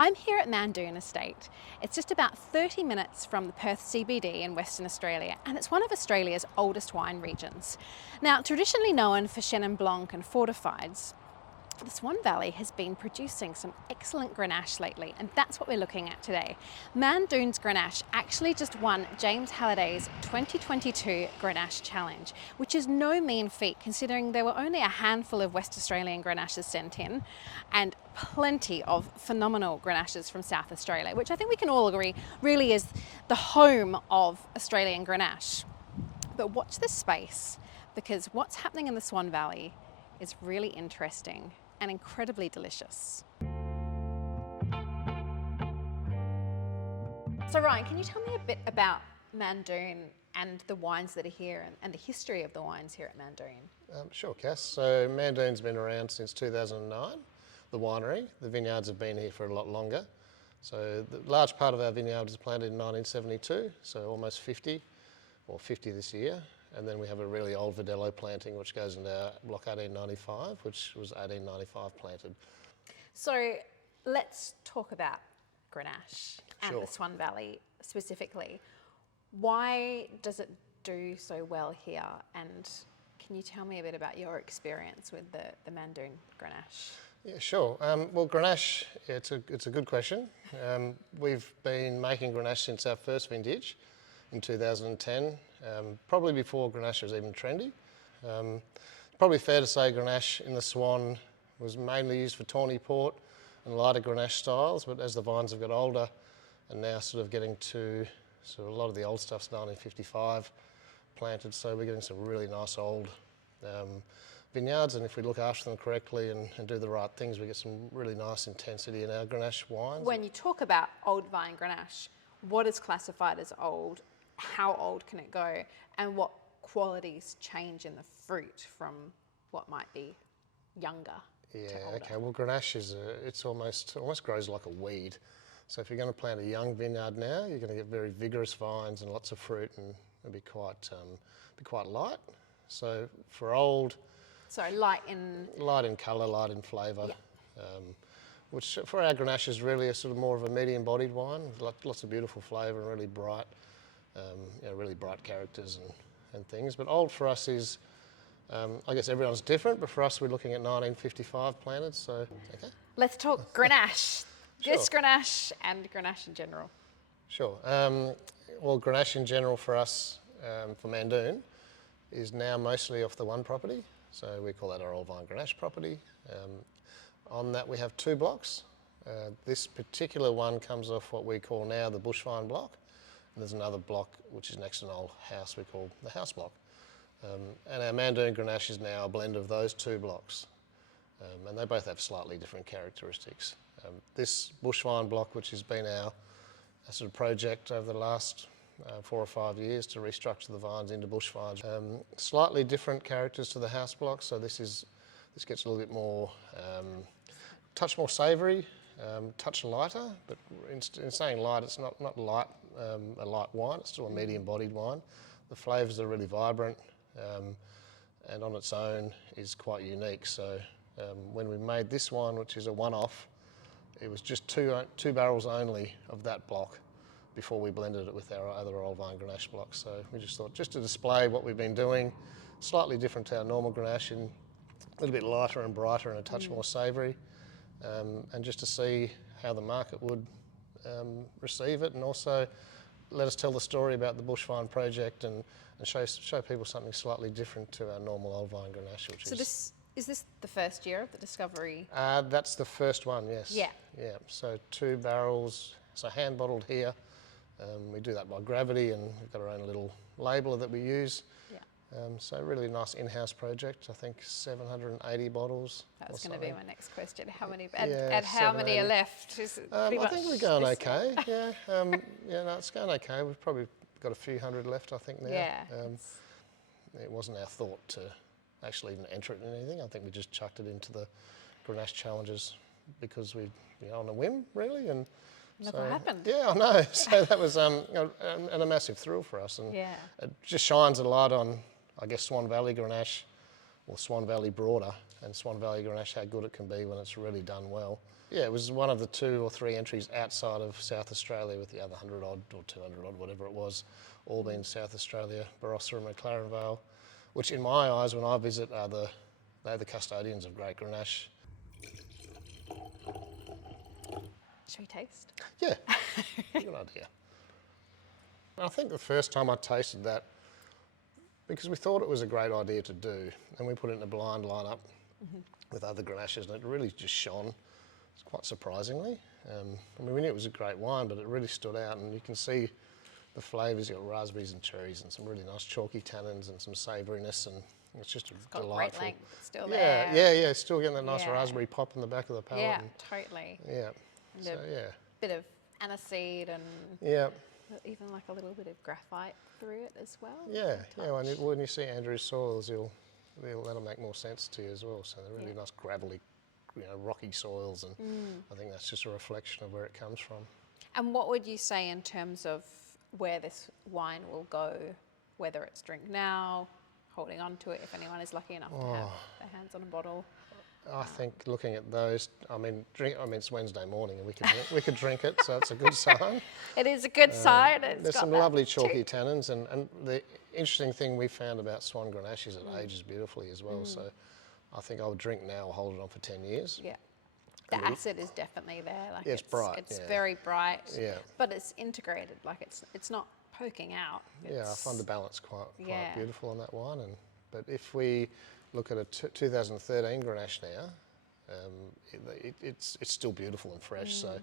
I'm here at Mandoon Estate. It's just about 30 minutes from the Perth CBD in Western Australia, and it's one of Australia's oldest wine regions. Now, traditionally known for chenin, blanc and fortifieds, the Swan Valley has been producing some excellent Grenache lately, and that's what we're looking at today. Mandoon's Grenache actually just won James Halliday's 2022 Grenache Challenge, which is no mean feat considering there were only a handful of West Australian Grenaches sent in and plenty of phenomenal Grenaches from South Australia, which I think we can all agree really is the home of Australian Grenache. But watch this space, because what's happening in the Swan Valley is really interesting and incredibly delicious. So Ryan, can you tell me a bit about Mandoon and the wines that are here and the history of the wines here at Mandoon? Sure, Cass. So Mandoon's been around since 2009, the winery. The vineyards have been here for a lot longer. So the large part of our vineyard was planted in 1972, so almost 50, or 50 this year. And then we have a really old Verdelho planting which goes into our block 1895, which was 1895 planted. So let's talk about Grenache and Sure. the Swan Valley specifically. Why does it do so well here? And can you tell me a bit about your experience with the Mandoon Grenache? Yeah, sure. Well, Grenache, it's a good question. We've been making Grenache since our first vintage in 2010, probably before Grenache was even trendy. Probably fair to say Grenache in the Swan was mainly used for tawny port and lighter Grenache styles, but as the vines have got older and now sort of getting to sort of a lot of the old stuff's 1955 planted, so we're getting some really nice old vineyards, and if we look after them correctly and do the right things, we get some really nice intensity in our Grenache wines. When you talk about old vine Grenache, what is classified as old? How old can it go? And what qualities change in the fruit from what might be younger to older? Okay. Well, Grenache it's almost grows like a weed. So if you're going to plant a young vineyard now, you're going to get very vigorous vines and lots of fruit, and it'll be quite light. So for old, light in colour, light in flavour, yeah. Which for our Grenache is really a sort of more of a medium-bodied wine, with lots of beautiful flavour and really bright, really bright characters and things. But old for us is, I guess everyone's different, but for us we're looking at 1955 planted, so okay. Let's talk Grenache. Sure. This Grenache and Grenache in general. Sure. Well, Grenache in general for us, for Mandoon, is now mostly off the one property. So we call that our old vine Grenache property. On that we have two blocks. This particular one comes off what we call now the bush vine block. And there's another block which is next to an old house we call the house block. And our Mandoon Grenache is now a blend of those two blocks. And they both have slightly different characteristics. This bush vine block, which has been our sort of project over the last 4 or 5 years to restructure the vines into bush vines, slightly different characters to the house block. So this gets a little bit more, touch more savoury, touch lighter. But in saying light, it's not light, a light wine. It's still a medium-bodied wine. The flavours are really vibrant, and on its own is quite unique. So when we made this one, which is a one-off, it was just two barrels only of that block before we blended it with our other old vine Grenache blocks. So we just thought, just to display what we've been doing, slightly different to our normal Grenache, and a little bit lighter and brighter and a touch more savoury, and just to see how the market would receive it, and also let us tell the story about the bush vine project and show people something slightly different to our normal old vine Grenache. Is this the first year of the discovery? That's the first one, yes. Yeah. Yeah. So 2 barrels, so hand bottled here. We do that by gravity, and we've got our own little labeler that we use. Yeah. So really nice in-house project. I think 780 bottles. That's going to be my next question. How many? Yeah, and how many are left? Is it I think we're going okay. Yeah. No, it's going okay. We've probably got a few hundred left, I think, now. Yeah. It wasn't our thought to actually even enter it in anything. I think we just chucked it into the Grenache challenges because we, on a whim, really, and. Never happened. Yeah, I know. So that was and a massive thrill for us, and it just shines a light on, I guess, Swan Valley Grenache, or Swan Valley broader, and Swan Valley Grenache, how good it can be when it's really done well. yeah, it was one of the 2 or 3 entries outside of South Australia, with the other 100 odd or 200 odd, whatever it was, all being South Australia, Barossa and McLaren Vale, which in my eyes, when I visit, they're the custodians of great Grenache. Shall we taste? Yeah, good idea. I think the first time I tasted that, because we thought it was a great idea to do, and we put it in a blind lineup with other Grenaches, and it really just shone. It's quite surprisingly. I mean, we knew it was a great wine, but it really stood out, and you can see the flavours. You've got raspberries and cherries and some really nice chalky tannins and some savouriness, and it's just Got delightful. great length still Yeah, there. yeah, still getting that nice Yeah. raspberry pop in the back of the palate. Yeah, and- totally. yeah. And So a yeah, bit of aniseed and yeah, even like a little bit of graphite through it as well. yeah, Touch. yeah. When you see Andrew's soils, that'll make more sense to you as well. So they're really nice gravelly, rocky soils, and I think that's just a reflection of where it comes from. And what would you say in terms of where this wine will go, whether it's drink now, holding on to it if anyone is lucky enough to have their hands on a bottle? I think looking at those, it's Wednesday morning and we could drink it, so it's a good sign. It is a good sign. There's some lovely chalky tannins, and the interesting thing we found about Swan Grenache is it ages beautifully as well. So I think I would drink now or hold it on for 10 years. Yeah. The acid is definitely there. Like it's bright, It's yeah. very bright. Yeah. But it's integrated. Like it's not poking out. Yeah, I find the balance quite Yeah. beautiful on that one. But if we look at a 2013 Grenache now, it's still beautiful and fresh. So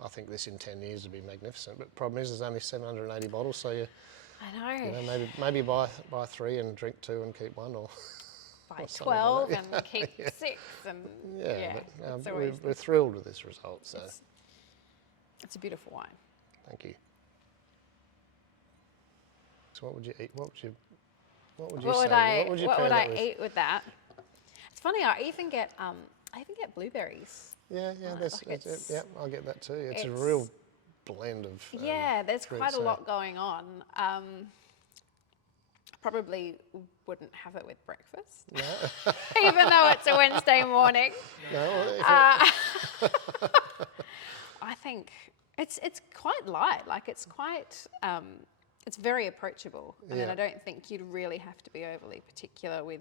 I think this in 10 years would be magnificent. But problem is, there's only 780 bottles, so I know. maybe buy 3 and drink 2 and keep 1, or Buy something 12 like that. and keep 6 and it's But always we're thrilled with this result. So it's a beautiful wine. thank you. So what would you eat? What would you What would you pair that with? eat with that? It's funny. I even get blueberries. Yeah, it's- yeah, I'll get that too. It's a it's- real blend of. There's fruits, quite a so- lot going on. Probably wouldn't have it with breakfast, No, even though it's a Wednesday morning. no. I think it's quite light. Like it's quite. It's very approachable. I mean, Yeah. I don't think you'd really have to be overly particular with.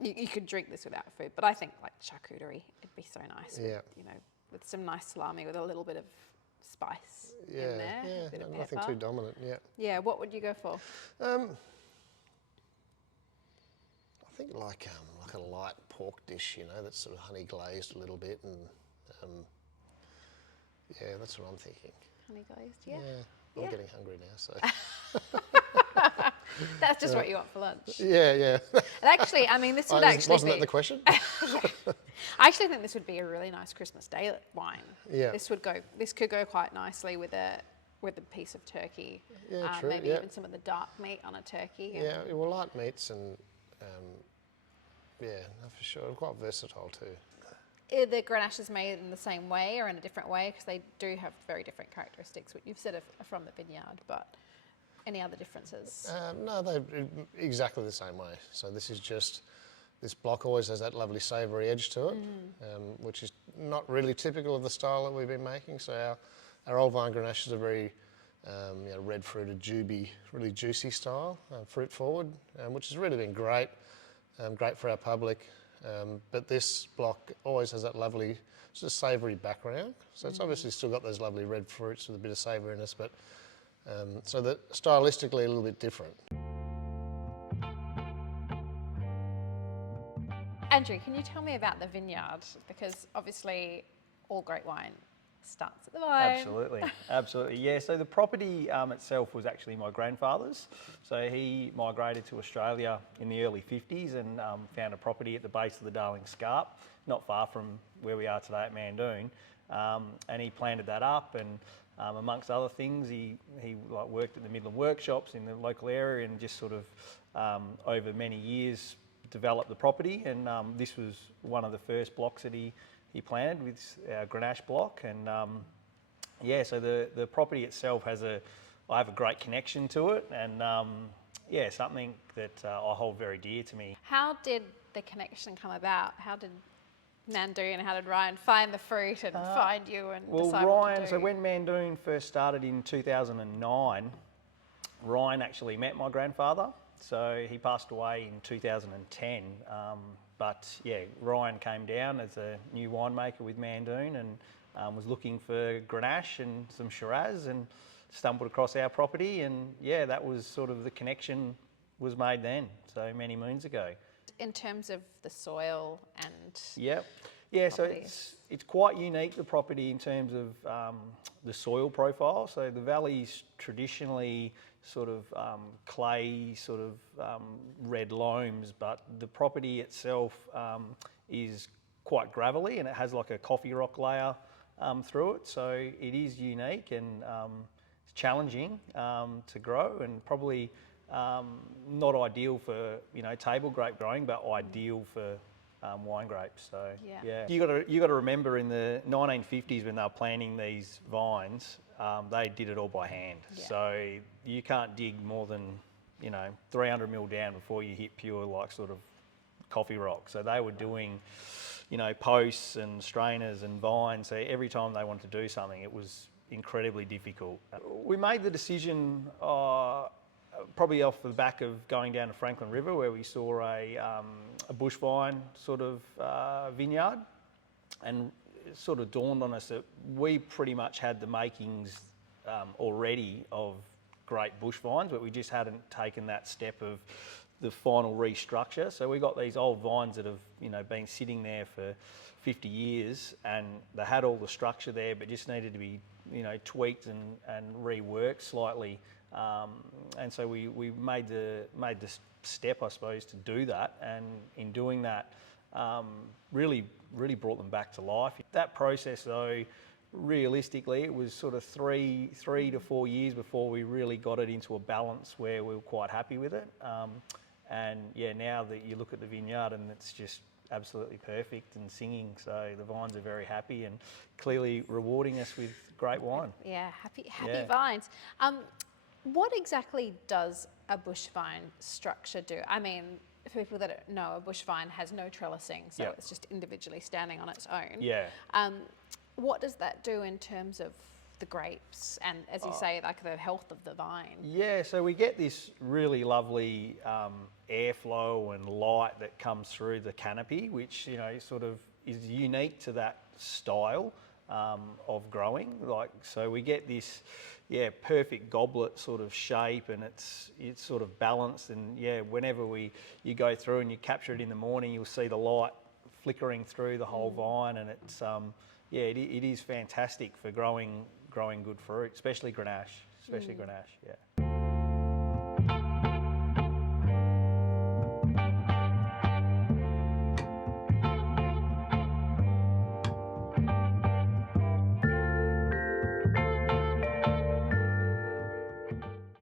You could drink this without food, but I think like charcuterie, it'd be so nice. Yeah. With, with some nice salami with a little bit of spice Yeah, in there. A bit of nothing pepper. too dominant. Yeah. Yeah. What would you go for? I think like a light pork dish, that's sort of honey glazed a little bit, and yeah, that's what I'm thinking. Honey glazed. Yeah. I'm Yeah. getting hungry now, so That's just what you want for lunch. yeah. And actually, I mean, this would actually wasn't be. that the question? I actually think this would be a really nice Christmas Day wine. Yeah. This could go quite nicely with a piece of turkey. Yeah, true, Maybe yeah. even some of the dark meat on a turkey. Yeah, well, light meats and no, for sure, quite versatile too. Are the Grenaches made in the same way or in a different way? Because they do have very different characteristics. What you've said are from the vineyard, but any other differences? No, they're exactly the same way. So this block always has that lovely savoury edge to it, which is not really typical of the style that we've been making. So our old vine Grenaches are very red fruited, really juicy style, fruit forward, which has really been great for our public. But this block always has that lovely sort of savoury background. So it's obviously still got those lovely red fruits with a bit of savouriness, but so that stylistically a little bit different. Andrew, can you tell me about the vineyard? Because obviously all great wine starts at the vine. Absolutely. Yeah, so the property itself was actually my grandfather's. So he migrated to Australia in the early 50s and found a property at the base of the Darling Scarp, not far from where we are today at Mandoon. And he planted that up, and amongst other things, he worked at the Midland workshops in the local area, and just sort of over many years developed the property. And this was one of the first blocks that he planted with our Grenache block. And so the property itself I have a great connection to it, and something that I hold very dear to me. How did the connection come about? How did Mandoon? How did Ryan find the fruit and find you and Well, decide Ryan, what to do? so when Mandoon first started in 2009, Ryan actually met my grandfather. So he passed away in 2010. But yeah, Ryan came down as a new winemaker with Mandoon and was looking for Grenache and some Shiraz and stumbled across our property. And yeah, that was sort of the connection was made then, so many moons ago. In terms of the soil and Yep. Yeah, so properties. it's quite unique, the property, in terms of the soil profile. So the valley's traditionally sort of clay, sort of red loams, but the property itself is quite gravelly and it has like a coffee rock layer through it. So it is unique and it's challenging to grow, and probably not ideal for, you know, table grape growing, but ideal for wine grapes. So Yeah. you got to remember, in the 1950s when they were planting these vines, they did it all by hand. Yeah. So you can't dig more than, you know, 300 mil down before you hit pure, like, sort of coffee rock. So they were doing, you know, posts and strainers and vines. So every time they wanted to do something, it was incredibly difficult. We made the decision probably off the back of going down to Franklin River, where we saw a bush vine sort of vineyard, and it sort of dawned on us that we pretty much had the makings already of great bush vines, but we just hadn't taken that step of the final restructure. So we got these old vines that have, you know, been sitting there for 50 years, and they had all the structure there, but just needed to be, you know, tweaked and reworked slightly. And so we made the step, I suppose, to do that, and in doing that, really brought them back to life. That process, though, realistically, it was sort of three to 4 years before we really got it into a balance where we were quite happy with it. And yeah, now that you look at the vineyard, and it's just absolutely perfect and singing. So the vines are very happy and clearly rewarding us with great wine. yeah, happy Yeah. vines. What exactly does a bush vine structure do? I mean, for people that don't know, a bush vine has no trellising, so Yep. it's just individually standing on its own. Yeah. What does that do in terms of the grapes and, as you say, like the health of the vine? Yeah, so we get this really lovely airflow and light that comes through the canopy, which, you know, sort of is unique to that style of growing. Like, so we get this, perfect goblet sort of shape, and it's sort of balanced. And yeah, whenever you go through and you capture it in the morning, you'll see the light flickering through the whole vine, and it's it is fantastic for growing good fruit, especially Grenache. Grenache, yeah.